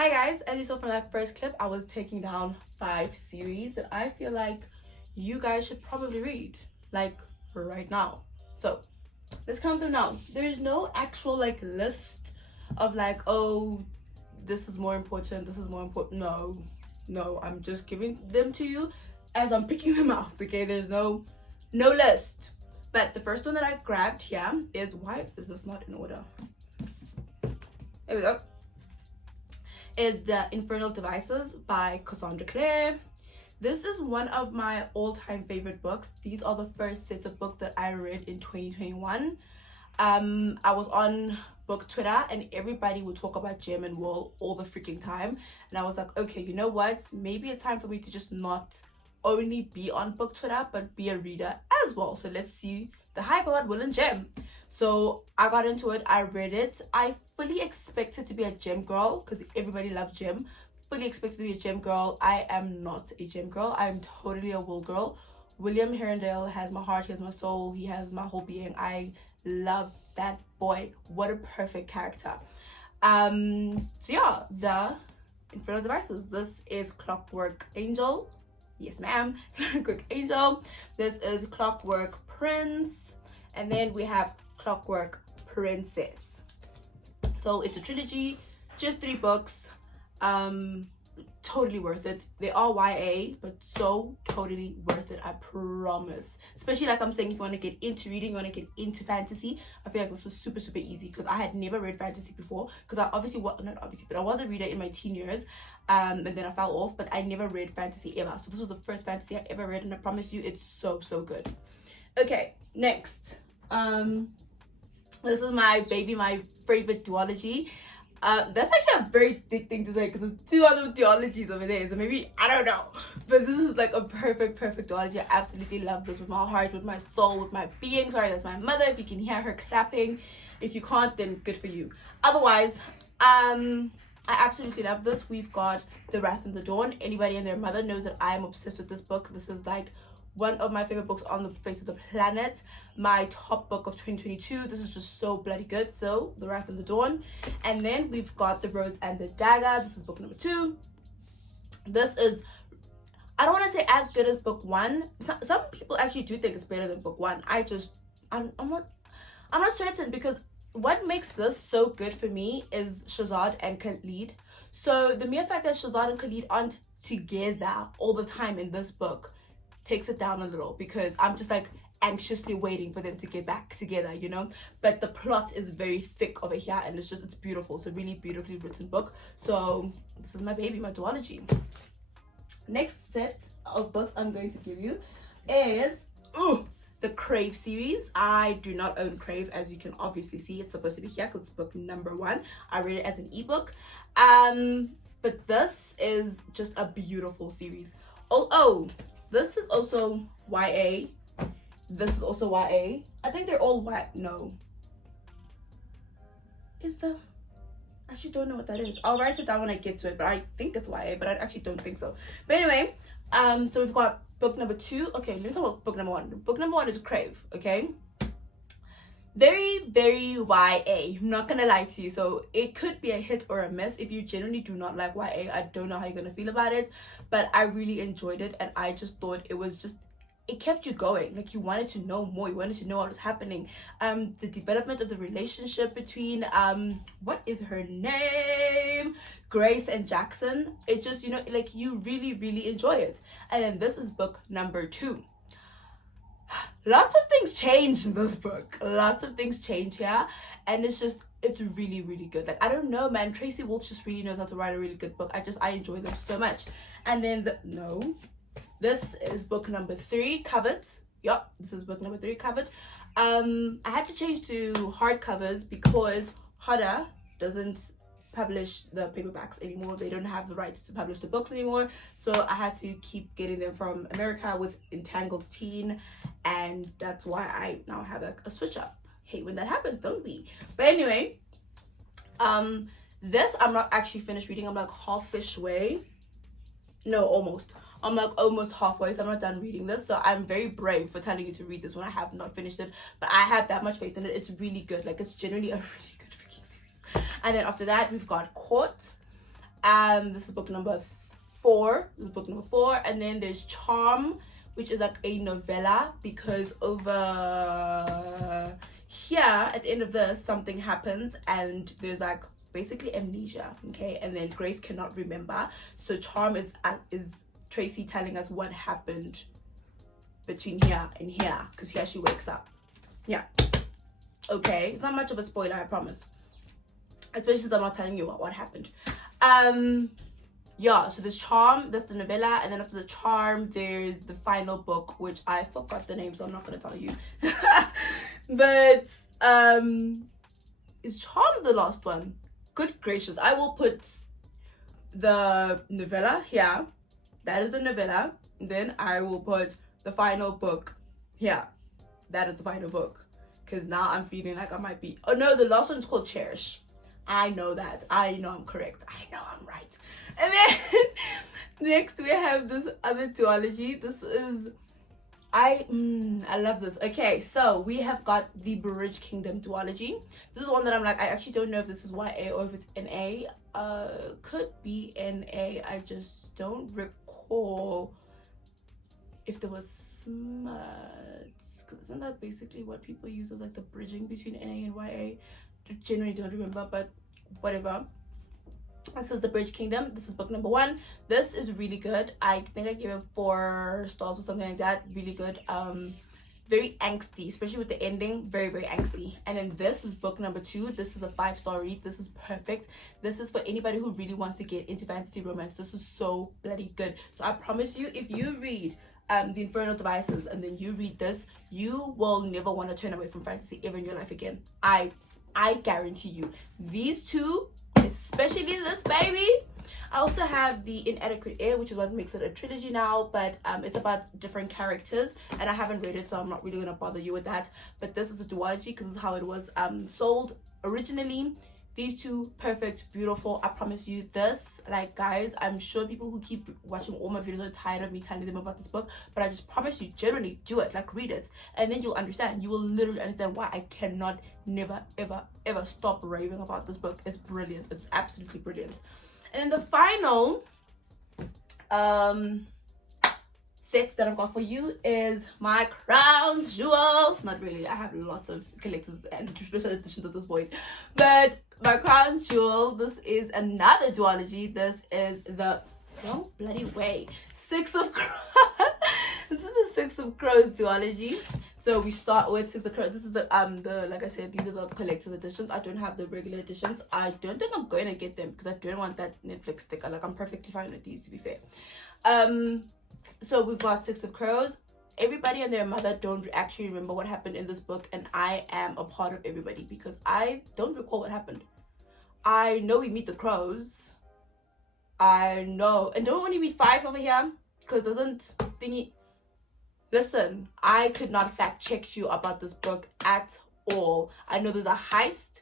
Hi guys, as you saw from that first clip, I was taking down 5 series that I feel like you guys should probably read, like right now. So let's count them now. There's no actual list of oh, this is more important, this is more important. No, I'm just giving them to you as I'm picking them out. Okay, there's no list. But the first one that I grabbed here is, why is this not in order? There we go. Is The Infernal Devices by Cassandra Clare. This is one of my all-time favorite books. These are the first sets of books that I read in 2021. I was on book Twitter and everybody would talk about Jem and Will all the freaking time. And I was like, okay, you know what? Maybe it's time for me to just not only be on book Twitter, but be a reader as well. So let's see the hype about Will and Jem. So I got into it, I read it. I fully expected to be a Jem girl because everybody loves Jem. Fully expected to be a Jem girl. I am not a Jem girl. I'm totally a Will girl. William Herondale has my heart, he has my soul, he has my whole being. I love that boy. What a perfect character. So yeah, The Infernal Devices. This is Clockwork Angel. Yes, ma'am. Clockwork Angel. This is Clockwork Prince. And then we have Clockwork Princess. So it's a trilogy, just 3 books. Totally worth it. They are YA, but so totally worth it, I promise. Especially like I'm saying, if you want to get into reading, you want to get into fantasy, I feel like this was super easy because I had never read fantasy before, because I obviously but I was a reader in my teen years, and then I fell off, but I never read fantasy ever. So this was the first fantasy I ever read, and I promise you it's so good. Okay, next. This is my favorite duology. That's actually a very big thing to say because there's 2 other duologies over there, so maybe, I don't know, but this is like a perfect duology. I absolutely love this with my heart, with my soul, with my being. Sorry, that's my mother, if you can hear her clapping. If you can't, then good for you. Otherwise, I absolutely love this. We've got The Wrath and the Dawn. Anybody and their mother knows that I am obsessed with this book. This is like one of my favorite books on the face of the planet. My top book of 2022. This is just so bloody good. So The Wrath and the Dawn. And then we've got The Rose and the Dagger. This is book number 2. This is, I don't want to say as good as book 1. Some people actually do think it's better than book 1. I'm not certain, because what makes this so good for me is Shahzad and Khalid. So the mere fact that Shahzad and Khalid aren't together all the time in this book takes it down a little, because I'm just like anxiously waiting for them to get back together, you know. But the plot is very thick over here, and it's beautiful. It's a really beautifully written book. So this is my baby, my duology. Next set of books I'm going to give you is the Crave series. I do not own Crave, as you can obviously see. It's supposed to be here because it's book number 1. I read it as an ebook. But this is just a beautiful series. This is also YA. This is also YA. I think they're all no. I actually don't know what that is. I'll write it down when I get to it, but I think it's YA, but I actually don't think so. But anyway, so we've got book number 2. Okay, let me talk about book number 1. Book number 1 is Crave, okay? Very YA, I'm not gonna lie to you. So it could be a hit or a miss. If you generally do not like YA, I don't know how you're gonna feel about it, but I really enjoyed it, and I just thought it kept you going. Like, you wanted to know more, you wanted to know what was happening. The development of the relationship between what is her name, Grace and Jackson, it just, you know, like, you really enjoy it. And then this is book number 2. Lots of things change in this book. Lots of things change here, and it's really good. Like, I don't know, man, Tracy Wolff just really knows how to write a really good book. I enjoy them so much. And then this is book number 3, covered. Yup, this is book number 3, covered. I had to change to hardcovers because Hodder doesn't publish the paperbacks anymore. They don't have the rights to publish the books anymore, so I had to keep getting them from America with Entangled Teen, and that's why I now have a switch up. Hate when that happens, don't we? But anyway, this I'm not actually finished reading. I'm like half-ish way. No, almost. I'm like almost halfway, so I'm not done reading this. So I'm very brave for telling you to read this when I have not finished it, but I have that much faith in it. It's really good. Like, it's generally a really good freaking series. And then after that, we've got Court. This is book number 4. This is book number 4. And then there's Charm, which is like a novella, because over here at the end of this something happens and there's like basically amnesia, okay, and then Grace cannot remember. So Charm is Tracy telling us what happened between here and here, because here she wakes up. Yeah, okay, it's not much of a spoiler, I promise, especially since I'm not telling you what happened. Yeah, so there's Charm, that's the novella, and then after the Charm there's the final book, which I forgot the name, so I'm not gonna tell you. But is Charm the last one? Good gracious, I will put the novella here. That is a novella. Then I will put the final book here. That is the final book, because now I'm feeling like I might be, oh no, the last one is called Cherish. I know that. I know I'm correct. I know I'm right. And then next we have this other duology. This is, I love this. Okay, so we have got the Bridge Kingdom duology. This is one that I'm like, I actually don't know if this is YA or if it's NA. Could be NA. I just don't recall if there was smuts. Because isn't that basically what people use as like the bridging between NA and YA? Generally don't remember, but whatever. This is the Bridge Kingdom. This is book number 1. This is really good. I think I gave it 4 stars or something like that. Really good. Very angsty, especially with the ending. Very, very angsty. And then this is book number 2. This is a 5-star read. This is perfect. This is for anybody who really wants to get into fantasy romance. This is so bloody good. So I promise you, if you read the Infernal Devices and then you read this, you will never want to turn away from fantasy ever in your life again. I guarantee you. These two, especially this baby. I also have the Inadequate Heir, which is what makes it a trilogy now, but it's about different characters, and I haven't read it, so I'm not really gonna bother you with that. But this is a duology because this is how it was sold originally. These two, perfect, beautiful. I promise you this, like, guys, I'm sure people who keep watching all my videos are tired of me telling them about this book, but I just promise you, generally do it, like, read it, and then you'll understand. You will literally understand why I cannot never ever stop raving about this book. It's brilliant. It's absolutely brilliant. And then the final set that I've got for you is my crown jewel. Not really, I have lots of collectors and special editions at this point, but my crown jewel, this is another duology. This is the, no bloody way, Six of Crows. This is the Six of Crows duology. So we start with Six of Crows. This is the like I said, these are the collector's editions. I don't have the regular editions. I don't think I'm going to get them because I don't want that Netflix sticker. Like, I'm perfectly fine with these, to be fair. So we've got Six of Crows. Everybody and their mother don't actually remember what happened in this book, and I am a part of everybody because I don't recall what happened. I know we meet the crows. I know, and don't only read 5 over here because doesn't thingy. Listen, I could not fact check you about this book at all. I know there's a heist.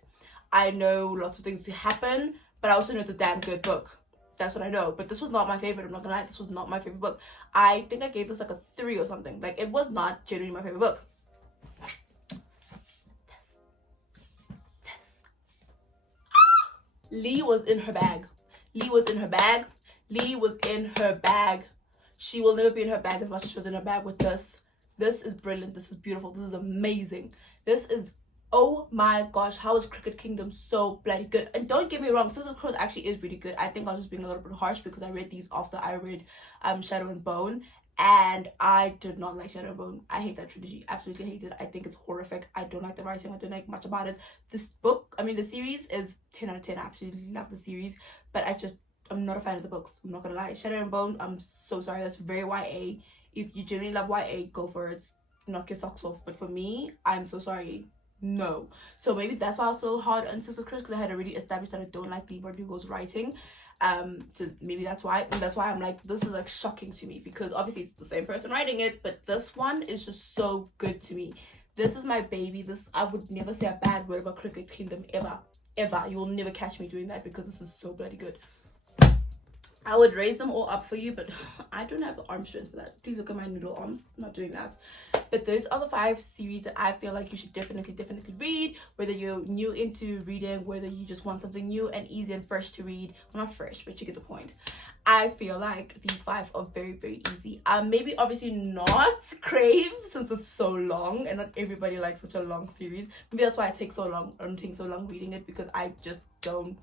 I know lots of things to happen, but I also know it's a damn good book. That's what I know. But this was not my favorite. I'm not gonna lie. This was not my favorite book. I think I gave this like a 3 or something. Like, it was not genuinely my favorite book. Lee was in her bag. Lee was in her bag. Lee was in her bag. She will never be in her bag as much as she was in her bag with this. This is brilliant. This is beautiful. This is amazing. This is, oh my gosh, how is Cricket Kingdom so bloody good? And don't get me wrong, Six of Crows actually is really good. I think I was just being a little bit harsh because I read these after I read Shadow and Bone, and I did not like Shadow and Bone. I hate that trilogy. Absolutely hate it. I think it's horrific. I don't like the writing. I don't like much about it. This book, I mean, the series is 10 out of 10. I absolutely love the series, but I'm not a fan of the books. I'm not gonna lie. Shadow and Bone, I'm so sorry. That's very YA. If you genuinely love YA, go for it. Knock your socks off. But for me, I'm so sorry. No. So maybe that's why I was so hard on Six of Crows, because I had already established that I don't like Lee Bardugo's writing. So maybe that's why. And that's why I'm like, this is like shocking to me, because obviously it's the same person writing it, but this one is just so good to me. This is my baby. This, I would never say a bad word about Cricket Kingdom ever. You will never catch me doing that because this is so bloody good. I would raise them all up for you, but I don't have the arm strength for that. Please look at my noodle arms. I'm not doing that. But those are the 5 series that I feel like you should definitely read, whether you're new into reading, whether you just want something new and easy and fresh to read. Well, not fresh, but you get the point. I feel like these 5 are very easy. Maybe obviously not Crave, since it's so long and not everybody likes such a long series. Maybe that's why I take so long. I'm taking so long reading it, because I just don't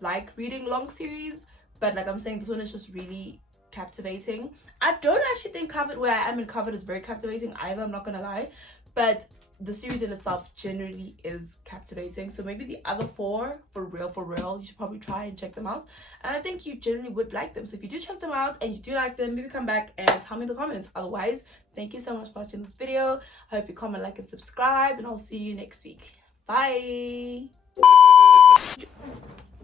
like reading long series. But like I'm saying, this one is just really captivating. I don't actually think Covered, where I am in Covered, is very captivating either, I'm not gonna lie. But the series in itself generally is captivating. So maybe the other 4, for real, you should probably try and check them out. And I think you generally would like them. So if you do check them out and you do like them, maybe come back and tell me in the comments. Otherwise, thank you so much for watching this video. I hope you comment, like, and subscribe, and I'll see you next week. Bye.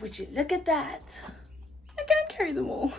Would you look at that? I can't carry them all.